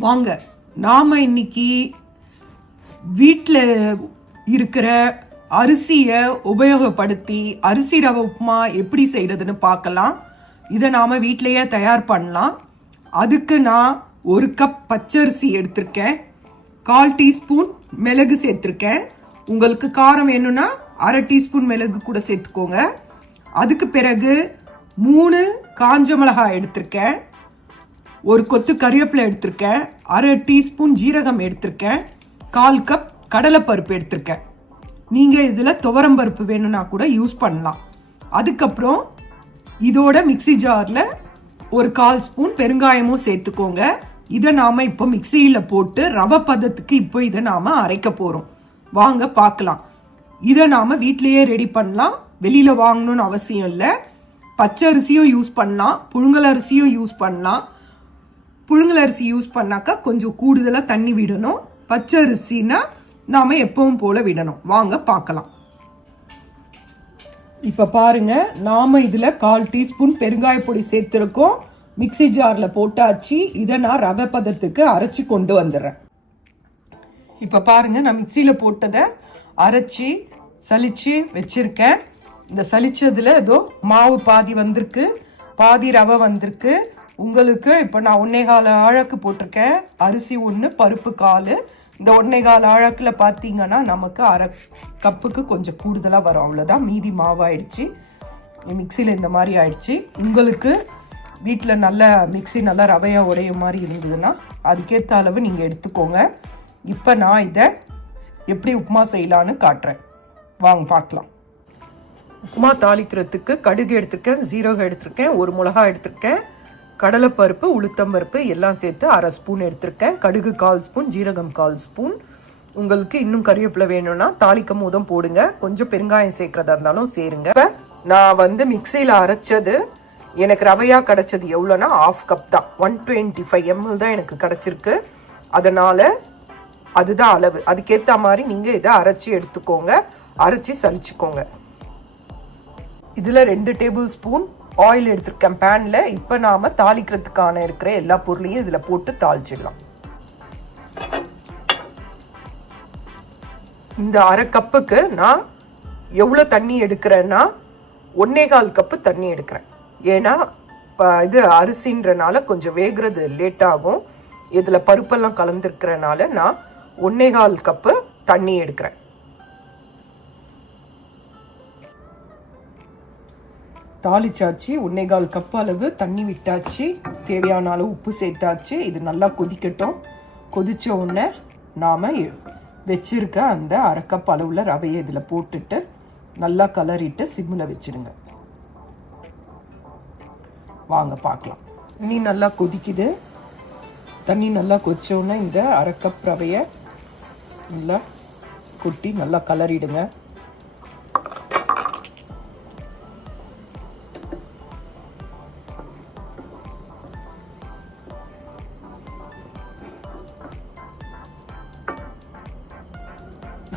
வாங்க நாம் இன்னைக்கு வீட்டில் இருக்கிற அரிசியை உபயோகப்படுத்தி அரிசி ரவை உப்புமா எப்படி செய்கிறதுன்னு பார்க்கலாம். இதை நாம் வீட்டிலையே தயார் பண்ணலாம். அதுக்கு நான் ஒரு கப் பச்சரிசி எடுத்திருக்கேன். கால் டீஸ்பூன் மிளகு சேர்த்துருக்கேன். உங்களுக்கு காரம் வேணும்னா அரை டீஸ்பூன் மிளகு கூட சேர்த்துக்கோங்க. அதுக்கு பிறகு மூணு காஞ்ச மிளகாய் எடுத்திருக்கேன். ஒரு கொத்து கருவேப்பிலை எடுத்திருக்கேன் அரை டீஸ்பூன் ஜீரகம் எடுத்திருக்கேன் கால் கப் கடலைப்பருப்பு எடுத்திருக்கேன். நீங்கள் இதில் துவரம் பருப்பு வேணும்னா கூட யூஸ் பண்ணலாம். அதுக்கப்புறம் இதோட மிக்ஸி ஜாரில் ஒரு கால் ஸ்பூன் பெருங்காயமும் சேர்த்துக்கோங்க. இதை நாம் இப்போ மிக்சியில் போட்டு ரவை பதத்துக்கு இப்போ இதை நாம் அரைக்க போகிறோம் வாங்க பார்க்கலாம். இதை நாம் வீட்லேயே ரெடி பண்ணலாம். வெளியில் வாங்கணும்னு அவசியம் இல்லை. பச்சை அரிசியும் யூஸ் பண்ணலாம். புழுங்கல் அரிசியும் யூஸ் பண்ணலாம். புழுங்கல் அரிசி யூஸ் பண்ணாக்கா கொஞ்சம் கூடுதலாக தண்ணி விடணும். பச்சை அரிசினா நாம் எப்பவும் போல் விடணும். வாங்க பார்க்கலாம். இப்போ பாருங்க நாம் இதில் கால் டீஸ்பூன் பெருங்காய பொடி சேர்த்துருக்கோம். மிக்ஸி ஜாரில் போட்டாச்சு. இதை நான் ரவை பதத்துக்கு அரைச்சி கொண்டு வந்துடுறேன். இப்போ பாருங்க நான் மிக்சியில் போட்டதை அரைச்சி சலிச்சு வச்சிருக்கேன். இந்த சலிச்சதுல ஏதோ மாவு பாதி வந்திருக்கு. பாதி ரவை வந்திருக்கு. உங்களுக்கு இப்போ நான் ஒன்னே கால ஆழக்கு போட்டிருக்கேன். அரிசி ஒன்று பருப்பு கால். இந்த ஒன்னே கால ஆழக்கில் பார்த்தீங்கன்னா நமக்கு அரை கப்புக்கு கொஞ்சம் கூடுதலாக வரும். அவ்வளோதான் மீதி மாவாயிடுச்சு. மிக்சியில் இந்த மாதிரி ஆயிடுச்சு. உங்களுக்கு வீட்டில் நல்ல மிக்ஸி நல்லா ரவையாக உடைய மாதிரி இருந்ததுன்னா அதுக்கேற்ற அளவு நீங்கள் எடுத்துக்கோங்க. இப்போ நான் இதை எப்படி உப்புமா செய்யலான்னு காட்டுறேன். வாங்க பார்க்கலாம். உப்புமா தாளிக்கிறதுக்கு கடுகு எடுத்திருக்கேன் ஜீரகம் எடுத்திருக்கேன் ஒரு மிளகா எடுத்திருக்கேன். கடலைப்பருப்பு உளுத்தம்பருப்பு எல்லாம் சேர்த்து அரை ஸ்பூன் எடுத்திருக்கேன். கடுகு கால் ஸ்பூன் ஜீரகம் கால் ஸ்பூன். உங்களுக்கு இன்னும் கறிவேப்பிலை வேணும்னா தாளிக்கும் போதும் போடுங்க. கொஞ்சம் பெருங்காயம் சேர்க்கறதா இருந்தாலும் சேருங்க. இப்போ நான் வந்து மிக்சியில் அரைச்சது எனக்கு ரவையாக கிடச்சது எவ்வளோனா ஆஃப் கப் தான். ஒன் டுவெண்ட்டி ஃபைவ் எம்எல் தான் எனக்கு கிடச்சிருக்கு. அதனால் அதுதான் அளவு. அதுக்கேற்ற மாதிரி நீங்கள் இதை அரைச்சி எடுத்துக்கோங்க. அரைச்சி சலிச்சுக்கோங்க. இதில் ரெண்டு டேபிள் ஸ்பூன் ஆயில் எடுத்திருக்கேன் பேனில் இப்போ நாம் தாளிக்கிறதுக்கான இருக்கிற எல்லா பொருளையும் இதில் போட்டு தாளிச்சிடலாம். இந்த அரை கப்புக்கு நான் எவ்வளோ தண்ணி எடுக்கிறேன்னா ஒன்னே கால் கப்பு தண்ணி எடுக்கிறேன். ஏன்னா இது அரிசின்றனால கொஞ்சம் வேகிறது லேட் ஆகும். இதில் பருப்பெல்லாம் கலந்துருக்கிறனால நான் ஒன்னே கால் கப்பு தண்ணி எடுக்கிறேன். தாளிச்சாச்சு ஒன்னேகால் கப் அளவு தண்ணி விட்டாச்சு தேவையான அளவு உப்பு சேர்த்தாச்சு. இது நல்லா கொதிக்கட்டும். கொதிச்ச உடனே நாம் வச்சிருக்க அந்த அரை கப் ரவையை இதில் போட்டுட்டு நல்லா கலரிட்டு சிம்மில் வச்சிடுங்க வாங்க பார்க்கலாம். தண்ணி நல்லா கொதிக்குது. தண்ணி நல்லா கொதிச்ச இந்த அரை கப் ரவையை நல்லா கொட்டி நல்லா கலரிடுங்க.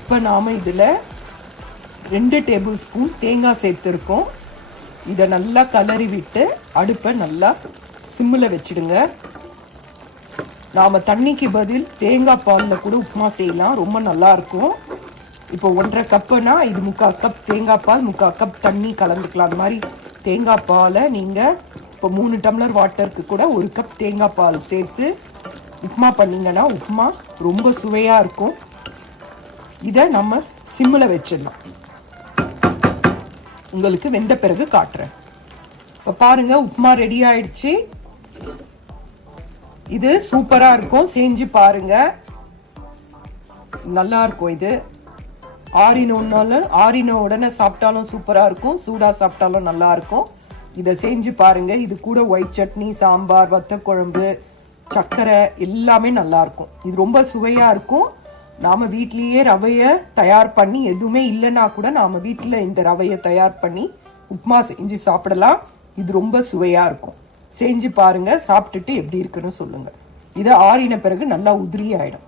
இப்போ நாம் இதில் ரெண்டு டேபிள் ஸ்பூன் தேங்காய் சேர்த்துருக்கோம். இதை நல்லா கலரி விட்டு அடுப்பை நல்லா சிம்மில் வச்சிடுங்க. நாம் தண்ணிக்கு பதில் தேங்காய் பாலில் கூட உப்புமா செய்யலாம். ரொம்ப நல்லா இருக்கும். இப்போ ஒன்றரை கப்புனா இது முக்கால் கப் தேங்காய் பால் முக்கால் கப் தண்ணி கலந்துக்கலாம். அந்த மாதிரி தேங்காய் பாலை நீங்கள் இப்போ மூணு டம்ளர் வாட்டருக்கு கூட ஒரு கப் தேங்காய் பால் சேர்த்து உப்புமா பண்ணீங்கன்னா உப்புமா ரொம்ப சுவையாக இருக்கும். இதை நம்ம சிம்மில் வச்சிடலாம் உங்களுக்கு வெந்த பிறகு காட்டுறேன். இப்போ பாருங்க உப்புமா ரெடி ஆயிடுச்சு. இது சூப்பரா இருக்கும். செஞ்சு பாருங்க. நல்லா இருக்கும் இது. ஆறினோன்னாலும் ஆறின உடனே சாப்பிட்டாலும் சூப்பரா இருக்கும். சூடா சாப்பிட்டாலும் நல்லா இருக்கும். இதை செஞ்சு பாருங்க. இது கூட ஒயிட் சட்னி சாம்பார் வத்த குழம்பு சர்க்கரை எல்லாமே நல்லா இருக்கும். இது ரொம்ப சுவையா இருக்கும். நாம வீட்லயே ரவைய தயார் பண்ணி எதுவுமே இல்லைன்னா கூட நாம வீட்டுல இந்த ரவைய தயார் பண்ணி உப்புமா செஞ்சு சாப்பிடலாம். இது ரொம்ப சுவையா இருக்கும். செஞ்சு பாருங்க சாப்பிட்டுட்டு எப்படி இருக்குன்னு சொல்லுங்க. இதை ஆறின பிறகு நல்லா உதிரி ஆயிடும்.